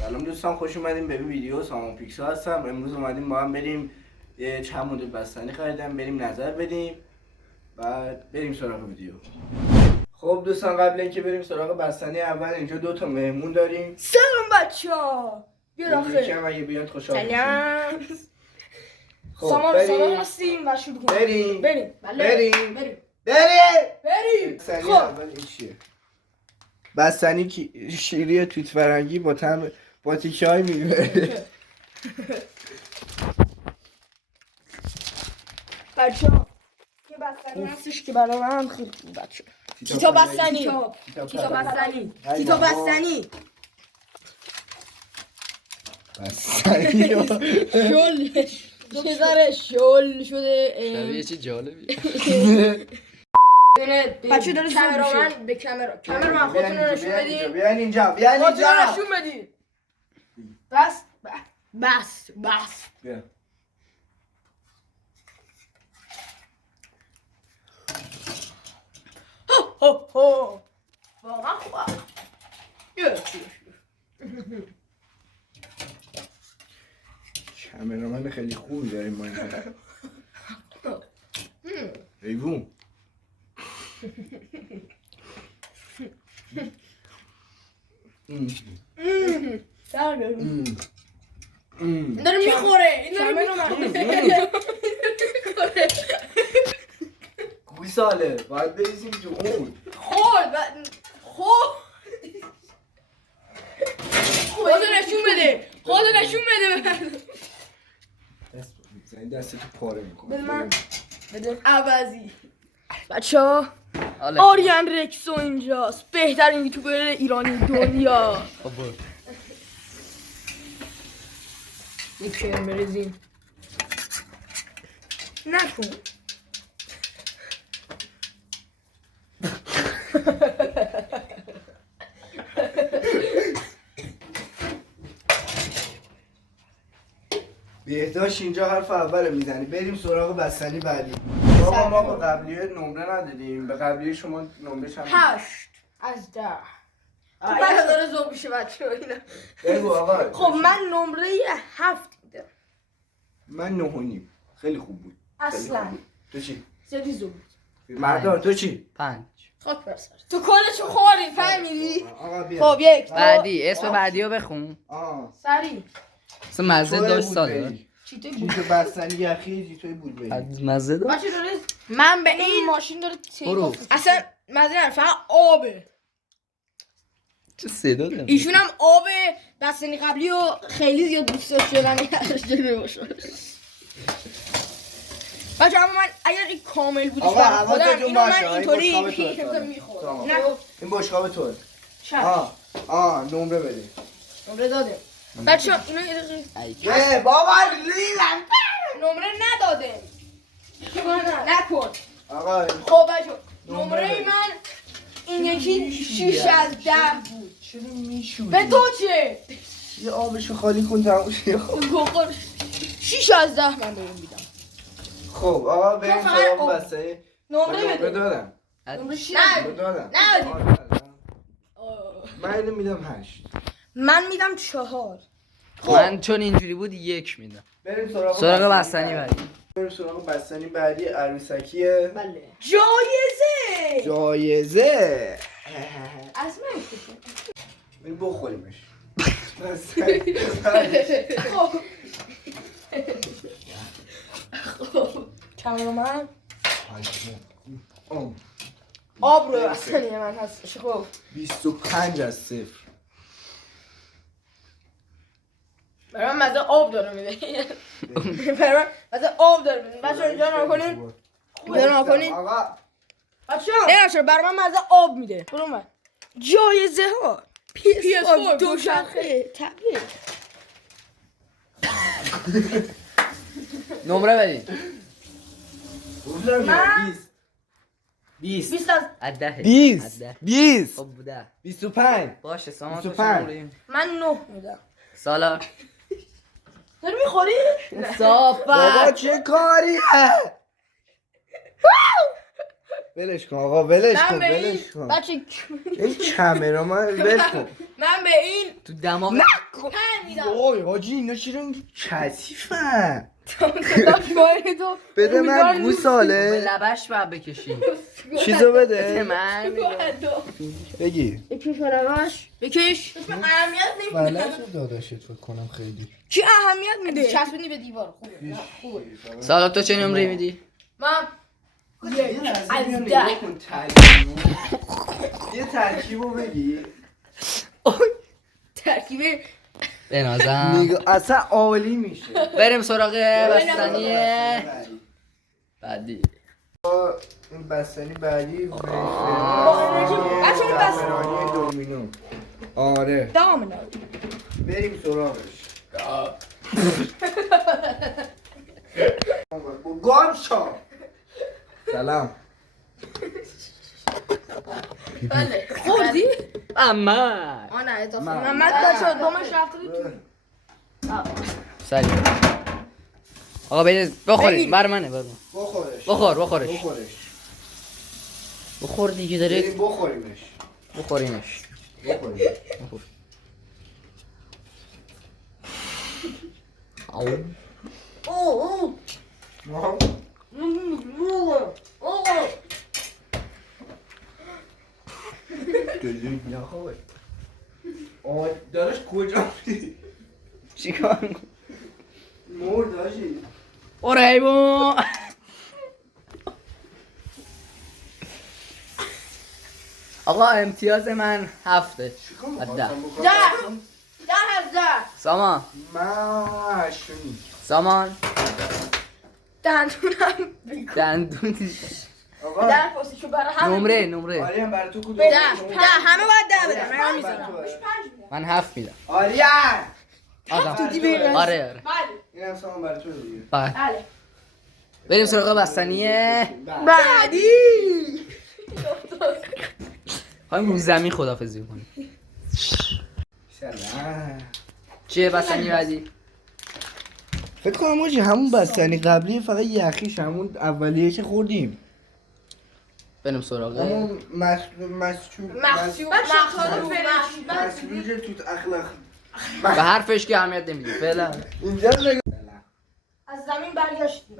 سلام دوستان، خوش اومدیم به ویدیو. سامان پیکسل هستم. امروز اومدیم با هم بریم یه چند مدل بستنی خریدم، بریم نظر بدیم بعد بریم سراغ ویدیو. خب دوستان، قبل اینکه بریم سراغ بستنی اول اینجا 2 تا مهمون داریم. سلام بچه‌ها. بیا داخل. یکم اگه بیاد خوشحال میشیم. سلام. خب سامان بریم هستیم و شروع کنیم. بریم بریم. بریم بریم. بریم. بستنی خب. اول این چیه؟ بستنی شیری توت فرنگی با طعم با تیکه های میوه. بچه‌ها یه بستنی هستش که برای من خیلی خوب بچه. کتاب بستنی. کتاب بستنی. کتاب بستنی. شلش چه ذره شل شده. شبیه چی جالبی. بچه داره کامرامن به کامرامن خودتون رو نشون بدین. بیاین اینجا خودتون رو نشون بدین. بس بیا. هو واقعا خوبه. کامرامن خیلی خوبی داریم ما اینجا. ایوون این داره میخوره. این داره میخوره. گوساله باید بریزیم تو اون. خودتو نشون بده. خودتو نشون بده به من. این دست تو پاره میکنه. بده من. بده عوضی. بچه‌ها آریان رکسو اینجاست، بهترین یوتیوبر ایرانی دنیا. یک کرم بریزیم. نکن. بهداشت اینجا حرف اول میزنی. بریم سراغ بستنی بعدی. بابا ما به قبلیه نمره ندادیم. به قبلیه شما نمره چند؟ 8 از 10. تو بعد داره زوم میشه بچه‌ها اینا. بگو آقا. خب من نمره 7 میدم. من 9.5. خیلی خوب بود. اصلا تو چی؟ زیادی زوم بود. مردان تو چی؟ 5. خاک بر سر تو کلشو خوردی فهمیدی؟ آقا بیا. خب یک بعدی اسم بعدی رو بخون. سری اصلا مزه توی داشت بود ساده. بری. چیتوی چیتو بستنی یخی چیتوی بود بری. از مزه داشت. بچه داره من به این ماشین داره برو. اصلا مزه فقط آبه. چه صدا داره. ایشون هم آب بستنی قبلی و خیلی زیاد دوست داشتن نداشته باشه. بچه اما من اگر این کامل بودش آقا برای خودم حواستون اینو باشه. من این اینطوری بشقاب توه. میخورم. تمام. این بشقاب توه. چشم نمره بده. نمره داده. بچه اینو یه دقیقه نه بابا ریدم. نمره نداده. نکن. آقا خب بچه نمره نمره من این یکی 6 از 10 بود. چرا میشوری؟ به تو چه؟ یه آبشو خالی کن تموم شه. خب 6 از 10 من بهش میدم. خب آقا بریم تو فقط سراغ آب. بسته. نمره بده. دادم. نمره 6 دادم. نه. من اینو میدم 8. من میدم 4. من چون اینجوری بود 1 میدم. بریم سراغ بستنی بعدی. بریم سراغ بستنی بعدی. عروسکیه. بله. جایزه. جایزه. از من بریم بخوریمش. خب کامرامن آب رو بستنی من هستش. خب 25 از 0. برای من مزه آب داره میده. برای من مزه آب داره میده. بچه اینجا نگاه کنین. نگاه کنین. آقا بچه نگاه برای من مزه آب میده. برو من جایزه ها PS4 دوچرخه تبلیغ. نمره بدید. من 20 20 از از 10. 20 20 خب بوده. 25 باشه سامان تو 25. نمره. من 9 میدم. سالار. داری میخوری؟ بابا صافت. چه کاری؟ ولش کن آقا، ولش کن، من به این ولش کن. بچه این کامرامن ول کن. من به این تو دماغ. نکن میدم اوه حاجی اینا چرا کثیفن تو بده من به گوساله لبش باید بکشی چیزو بده من بگی بکش لباش بکش اهمیت نمیده بلد داداشت فکر کنم خیلی کی اهمیت میده چسبونی به دیوار خوبه سالا تو چه نمره میدی؟ من یه ترکیبو بگی ترکیب به نازم اصلا عالی میشه بریم سراغ بستنی بعدی. این بستنی بعدی با انرژی بچه این بستنی زعفرانی دومینو آره دامنه بریم سراغش گام شو سلام بله خوردی؟ اما آنه اضافه محمد بچه دومش رفته سریع آقا برید بخورید بر منه بر من بخورش بخورش بخورش بخور دیگه داره بریم بخوریمش بخورینش بخوریم بخور او دلوی نخواه دارش کجا میری؟ چیکار می‌کنی؟ مرد هاشی اوره ایبون آقا امتیاز من 7 10 سامان سامان دندونم دندون آقا در پاسشو برای همه نمره آریان برای تو کدوم ده همه باید 10 بدم من میذارم من 7 میدم آریان آدم دیدی بگم. آره بله این هم سامان برای تو دیگه بله بریم سراغ بستنی بعدی خواهیم رو زمین خدافزی کنیم سلام چیه بستنی بعدی؟ فکر کنم آجی همون بستنی قبلی فقط یخیش همون اولیه که خوردیم بریم سراغ همون مسلوج توت اخلاق به حرفش که اهمیت نمیدیم فعلا اینجا نگاه از زمین برگشتیم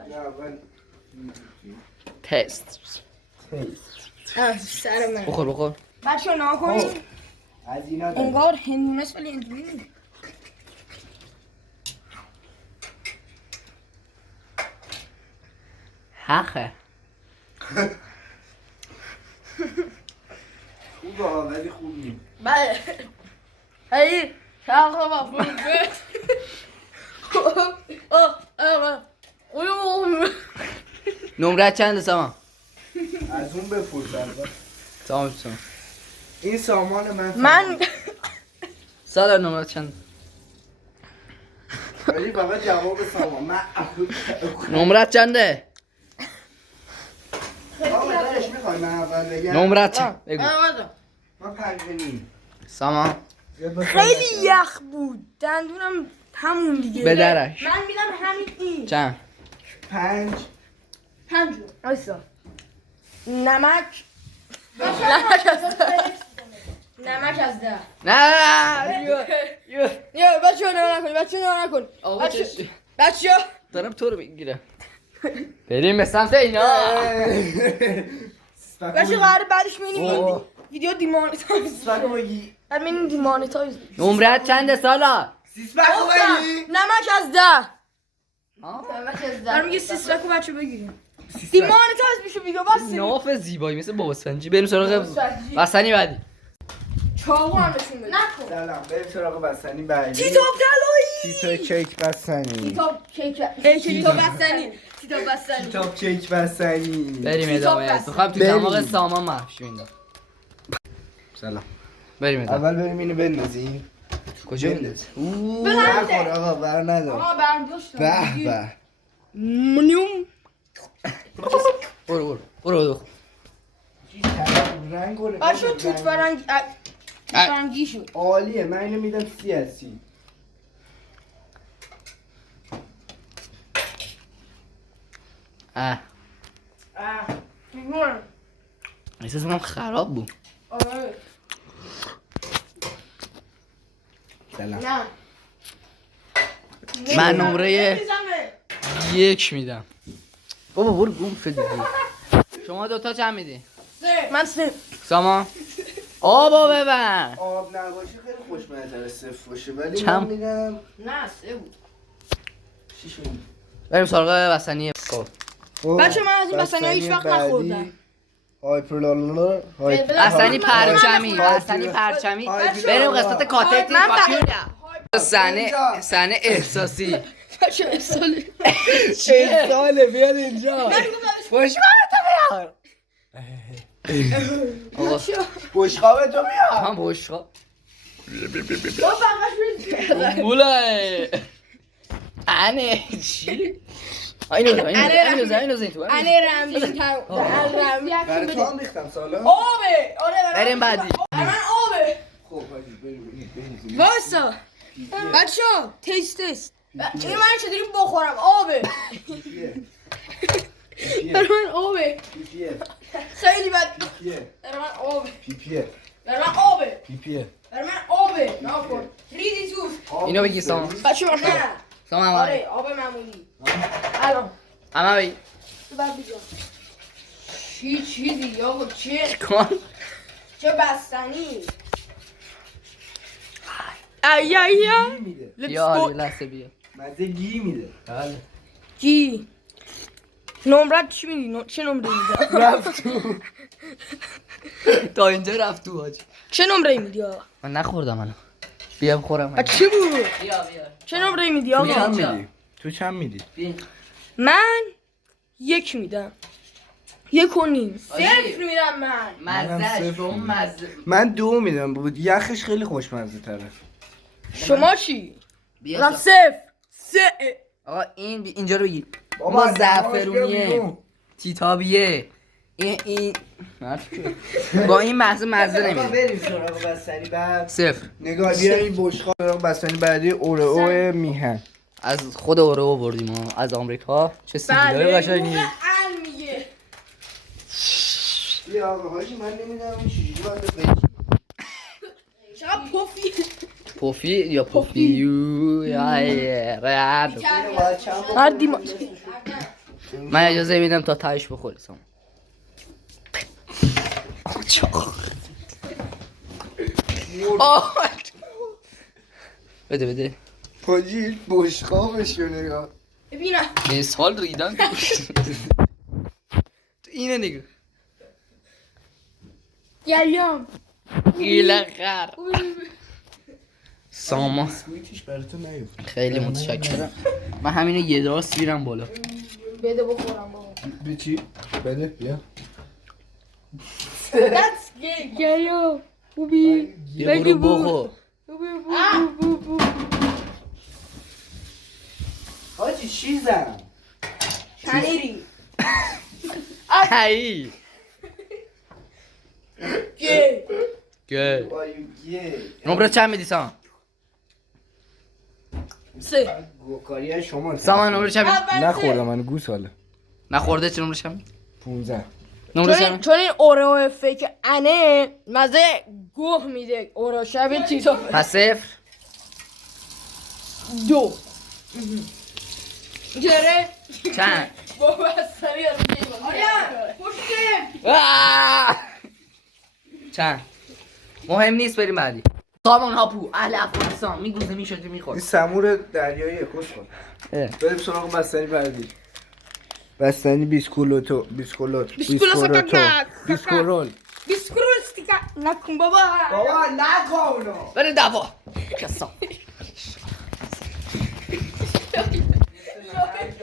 تست سر من بخور بچه ها کنیم از اینا داریم انگار هندونست ولی اینجوری نیست حقه خوبه ها ولی خوب نیم بله هی شاخه با نمره چنده سامان؟ از اون بپرس البته. سامان این سامان من سالا نمره چنده؟ ولی فقط جواب سامان من نمره چنده؟ آقا درش میخوای من اول بگم نمره چند؟ بگو من 5.5 سامان خیلی یخ بود دندونم همون دیگه به درش من میدم همین این چند؟ 5 ایسا نمک نمک از ده نه یا بچه ها نگاه نکن آقا بچه ها دارم تو رو بگیرم بریم به سمت اینا بچه قراره بعدش میبینیم ویدیو دیمانیتایز سپاکو بگی بعد میبینیم دیمانیتایز نمره چنده سالا؟ سپاکو بگی نمک از ده دارم میگه سیسفکو بچه بگیریم دیمانیتایز میشه ویدیو بس ناف زیبایی مثل بابا اسفنجی بریم سراغ بستنی بعدی چاقو هم نشون بده نکن سلام بریم سراغ بستنی بعدی تیتوب طلایی تیتو کیک بستنی تیتوب بستنی تاپ کیک بستنی بریم ادامه میخوام تو دماغ سامان محشی میندم سلام بریم ادامه اول بریم اینو بندازیم کجا بنداز نخور آقا بر ندار برداشتم به به منیوم برو رنگ و بچه توت فرنگی شد عالیه من اینو میدم 30 از 30 احساس میکنم خراب بود سلام نه من نمره 1 میدم. بابا برو گم شدی. شما دوتا چند میدی؟ من 3. سامان آبا ببن. آب نباشه خیلی خوشمزه 0 باشه ولی چند؟ من میدم نه 3 بود. 6 میدم. بریم سراغ بستنی. خب بچه من از این بستنی‌ها هیچ وقت نخوردم. هایپرلالا بستنی پرچمی. من بستنی پرچمی. های- بریم قسمت کاتت. من صحنه احساسی. بچه اصاله. ساله بیاد اینجا خوش بیار. آقا بشقابه تو بیا هم بوشقا با فقط بولای انه چی؟ اینو زن تو. انه رمزی رمزی برای تو هم ریختم سالا آبه. آره بریم بعدی. من آبه. خب حاجی بریم واسا بچه ها تست این من چطوری بخورم آبه. برای من آبه. پیپیه خیلی بد. پیپیه برای من آبه. پیپیه برای من آبه. پیپیه برای من آبه. ناکن ریدی توش. اینو بگی سامان. بچه ها نه سامان آره آب معمولی. الان اما بگی تو بعد بجا چی دیگه آقا کن. چه بستنی. ای میده بیا حالی لحظه بیا. مزه گی میده بله کی نمرت چی میدی؟ چه نمره میدی؟ رفت تو تا اینجا رفت تو حاج. چه نمره میدی آقا؟ من نخوردم منو. بیا بخورم. چی بود؟ بیا چه نمره میدی تو آقا؟ چند میدی؟ تو چند میدی؟ من 1 میدم. 1 و نیم. آجی. 0 میدم من. مزهش صفر اون مزه. من 2 میدم بود یخش خیلی خوشمزه تره شما چی؟ بیا من سا- 0. 3. آقا اینجا رو بگی. بابا، ما دماغش بیا زعفرونیه بیرون. تیتابیه این با این مزه آقا نمیده. بریم سراغ بستنی بعد 0 نگاه بیا این بشقاب سراغ بستنی بعدی اورئو میهن از خود اورو بردیم ما از آمریکا. چه سیبیلای بله قشنگی. ال میگه. بیا آقا حاجی من نمیدونم این چجوری باید بگی چقدر پفی. پوفی یا پوفیو یا رد. اینو باید چند بخوریم؟ هر دیما من اجازه میدم تا تایش بخوری سامان. بده حاجی بشقابش رو نگاه ببینم مثال ریدن تو اینه نگاه گریام ایلخر سامان. بیسکویتش برای تو نیفت خیلی متشکرم. من همینو یه راست میرم بالا. بده بخورم بابا. به چی؟ بده بیا That's gay. گریام خوبی. یه برو بخور. حاجی چیزم پنیری. هی گی. گه وایوگیه نمره چند میدی سامان؟ 3. گوکاری شما سامان نمره چند میدی؟ نخوردم من گوساله نخورده چه نمره چند میدی؟ 15 نمره چند؟ چون این اورو فیک انه مزه گوه میده. اورو شبیه چیزا. پس 0 2. چرا؟ چند؟ بابا سریع آره خوشگل. چند؟ مهم نیست بریم بعدی. سامان هاپو اهل افغانستان میگوزه میشده این میخورد. سمور دریایی کس کن بریم سراغ بستنی بعدی بستنی بیسکولوتو بیسکورول بیسکروستیکا نکن بابا. بابا نکن بریم دعوا. کسا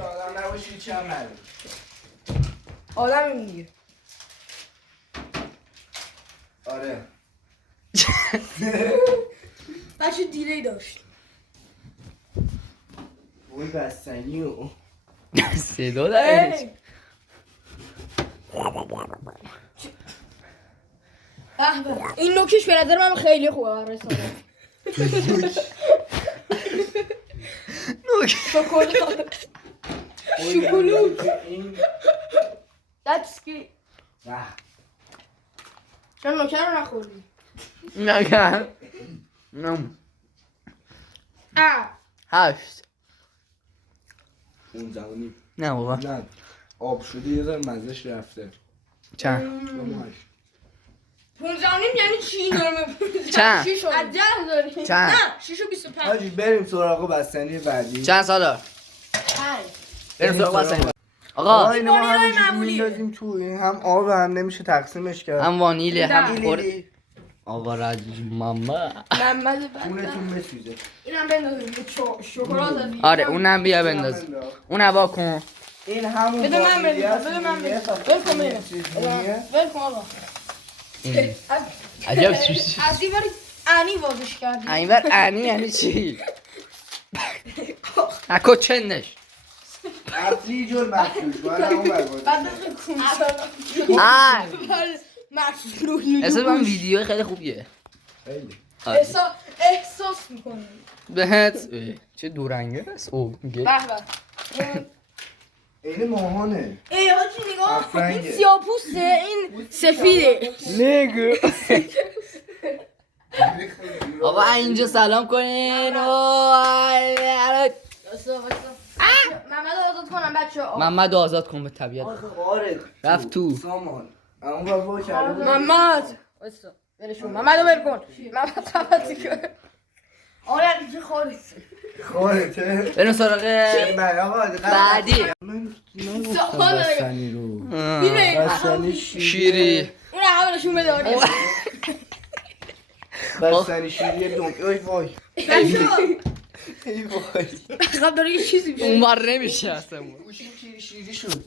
آدم نباشی چی هم نداری آدم میگه آره بچه دیلی داشت. اون بستنی و صدا داره. ای. به به. این نوکش به نظر من خیلی خوبه برای رسانه. شکلات. شکلات. That's good. چرا نوکر رو نخوردی؟ نگه 8 15 و نیم. نه بابا نه آب شده یه ذره مزهش رفته. چند 15 و نیم یعنی چی نرمه؟ چند؟ 6 عجل داری. چند؟ نه 6 و 25. حاجی بریم سراغ بستنی بعدی. چند ساله؟ 5. بریم سراغ بستنی. آقا آقا اینو ما وانیلای همینجوری معمولیه. میندازیم تو این هم آب هم نمیشه تقسیمش کرد. هم وانیله هم نه. خور آقا رجی ماما محمد خونتون بسوزه. اینم بندازیم شکلات. آره اونم بیا بنداز اون هوا کن این همون بده من وانیلی بده است. بده من بده فقط ول کن یه بده چیز دیگه. ول کن آقا این. عجب چیزی. از این وری انی وازش کردی این بر انی یعنی چی؟ اکو چندش اصلی جور مخصوص باید اون بر باید. بعد بده کن آی مخصوص اصلا من ویدیو خیلی خوبیه خیلی. آره. احساس میکنی بهت چه دورنگه است او میگه به به این ماهانه. ای حاجی نگاه افرنگه. این سیاپوسته این سفیده نگو آقا اینجا سلام کنین محمد آزاد کنم بچه ها محمد آزاد کن به طبیعت خارت رفت تو سامان اون بابا کرده بود. محمد ولشون محمد رو ول کن محمد خفتی کن آره چه خارج خارته. بریم سراغ نه آقا بعدی من سوال داره. بستنی رو. بینه بستنی شیری اون همه نشون بده آره بستنی شیری دم. ای وای. ای وای. فقط داره یه چیزی میشه اون بر نمیشه اصلا گوشیم شیری شد.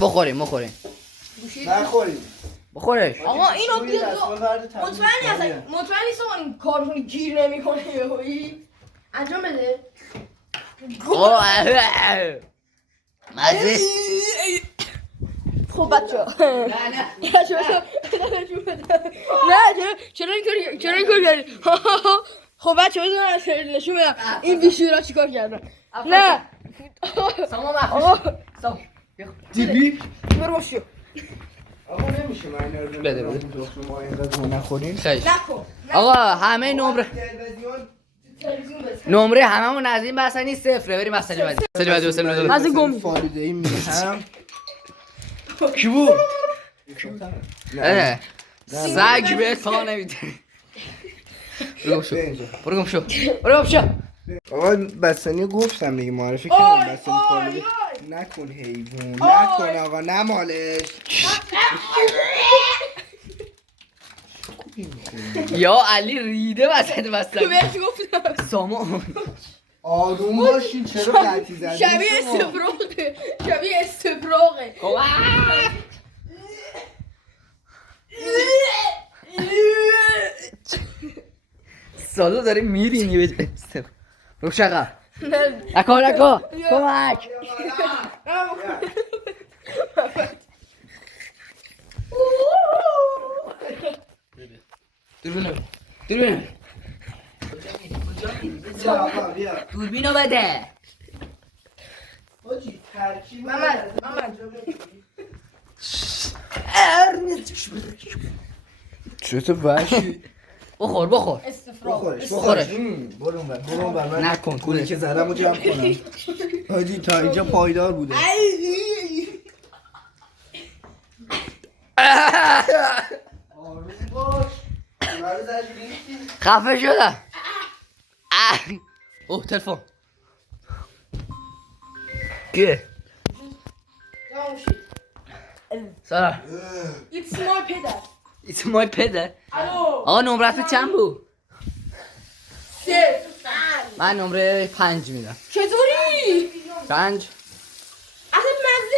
بخوریم نخوریم. بخورش آقا اینو توی بیا دستمال ورده تمیز مطمئنی کنیه. هستن مطمئنی نیستم این کارتون گیر نمیکنه یهویی انجام بده مزه خب بچه نه چرا این کاری کردی خب بچه بزن نشون بدم این بیشورا چیکار کردن نه سامان آقا دیدی؟ برو باشو آقا نمیشه من اینا رو بده. دکتر ما اینقدر رو نخوریم. خیلی نکن آقا همه تلویزیون تلویزیون بزن نمره هممون از این بستنی صفره بریم بستنی بعدی از این گم. فالوده ای میشم. کی بود؟ نه. سگ به تا نمیتونی برو گم شو بیا اینجا. برو گم شو برو گم شو آقا بستنی گفتم دیگه معرفی آی، کردم بستنی آی، فالوده. آی. نکن حیوان آی. نکن آقا نمالش. یا علی ریده وسط بستنی بهش گفتم سامان آروم باشین چرا قطی زدین شبیه شما؟ استفراغه شبیه استفراغه سالو داری میرینی به رو شقا نکن کمک دوربینو بیا آقا بیا. دوربینو بده حاجی ترکیب محمد چطور وحشی بخور استفراغ بخورش بخورش. برو اون بر من نکن گونه که زدم رو جمع کنم. حاجی تا اینجا پایدار بوده. آروم باش. برای زدی خفه شدم اوه تلفن کیه؟ سارا It's my پدر ایت مای پدر الو آقا نمرت چند بود؟ 3 من نمره 5 میدم چطوری؟ 5 اصلا مزه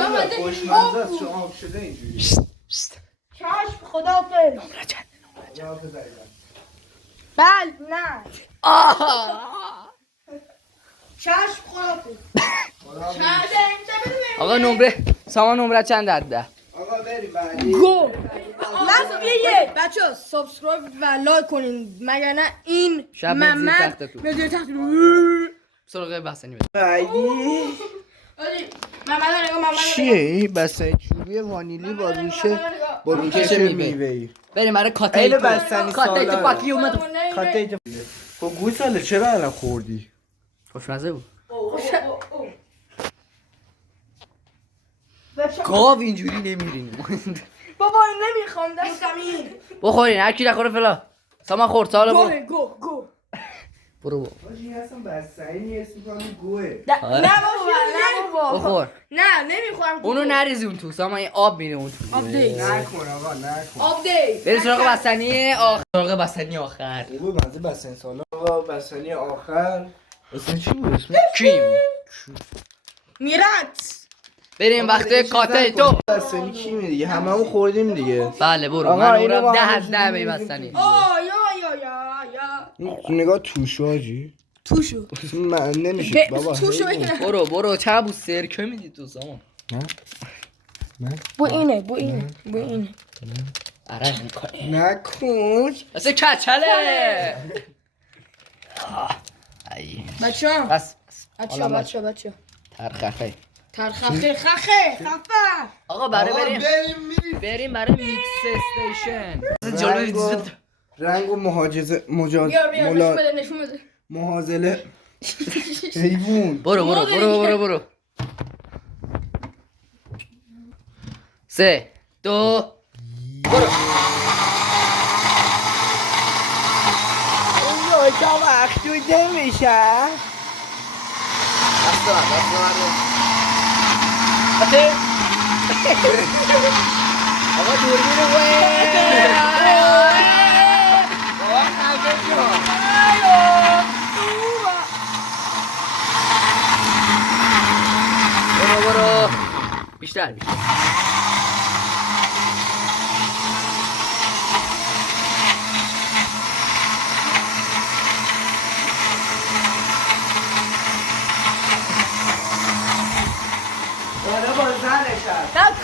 نمیاد خوشمزه است چون آب شده اینجوری. چشم خداحافظ نمره چند؟ جواب بزنید. بله نه چشم خداحافظ آقا نمره سامان نمره چند در ده؟ آقا بریم بعدی. گو لازم یه بچه ها سابسکرایب و لایک کنین مگر نه این شب میاد زیر محمد تختتون. میاد زیر تختتون. سراغ بستنی بده بعدی آجی، محمد نگاه محمد چیه این بستنی چوبی وانیلی با روشه با روکش روکش میوه. میوه‌ای. بریم برای اینو کاتیتو بستنی کاتیتو سالاره. پاکی اومد کاتیتو. خب گوساله چرا الان خوردی؟ خوشمزه بود. بچه گاو اینجوری نمیرین. بابا این نمیخوام دستم. بخورین هر کی نخوره فلا. سامان خورد سالا برو. گو برو. باشه این اصلا بستنی نیست میکنم گوه. نه بابا بخور. نه نمیخورم. اونو نریزی اون تو. سامان این آب میره اون تو. آپدیت. نکن آقا نکن. آپدیت. بریم سراغ بستنی آخر. سراغ بستنی آخر. خوبه مزه بستنی سالا. آقا بستنی آخر اسم چی بود اسم؟ کریم. میرات. بریم وقت کاته تو. بستنی کی دیگه هممون خوردیم دیگه. بله برو. آقا، من اینو اونم با 10 هم از 10 جوری به می‌ریزیم بستنی. تو. یا نگاه توشو آجی. توشو من نمیشه بابا. توشو بگیرم. برو چه بو سرکه میدی تو سامان. نه بو اینه عرق میکنه. نکن. اصلا کچله. ای بچه بس. بچه ترخخه. خفه آقا برای آقا، بریم برای میکس استیشن. جلوی رنگ و بیا نشون بده محاضله حیوون. برو 3 2 برو. اون تا وقت دوده میشه. دست آقا دوربین رو برو بیشتر داره با زنش هست.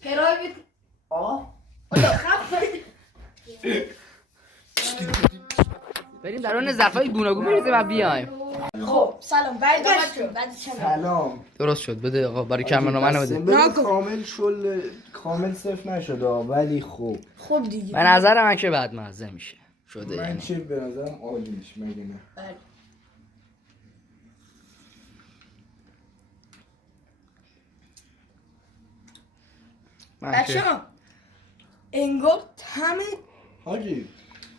پرایوت بریم در اون ظرفای گوناگون بریزیم و بیایم. خب سلام بعد سلام. درست شد بده آقا برای کامرمن بده. ببین کامل صرف نشده ولی خوب. خب دیگه به نظر من که بعد مزه میشه شده من یعنی. چه به نظرم عالی میشه مگه نه. من که- بچه انگار حاجی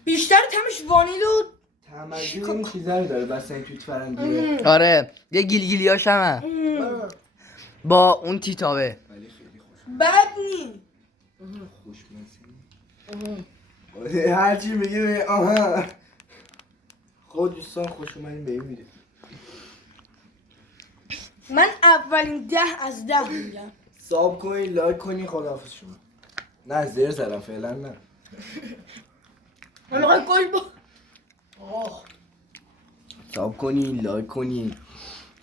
بیشتر تمش وانیل و تمجید این چیزا رو داره بس این توت فرنگیه. آره یه گیلگیلیاش همه با اون تیتابه. ولی خیلی بد نی خوشمزه. هرچی میگه آها. خود دوستان خوش اومدین به این ویدیو. من اولین 10 از 10 میگم. ساب کنین لایک کنین خداحافظ شما. نه زیر زدم فعلا نه. من میخوای گل با ساب کنین لایک کنین.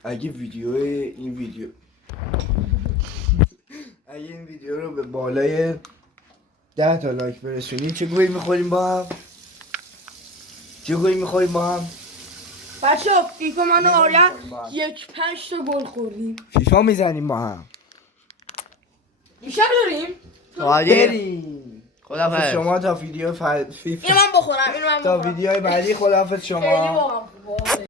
اگه این ویدیو رو به بالای 10 تا لایک برسونید چه گویی میخوریم با هم؟ بچه فیفا من و آریا 1-5 تا گل خوردیم. فیفا میزنیم با هم. بیشتر داریم؟ بریم. خداحافظ. شما تا ویدیو فیفا اینو من بخورم تا ویدیوهای بعدی خداحافظ خیلی شما. با هم خوبه.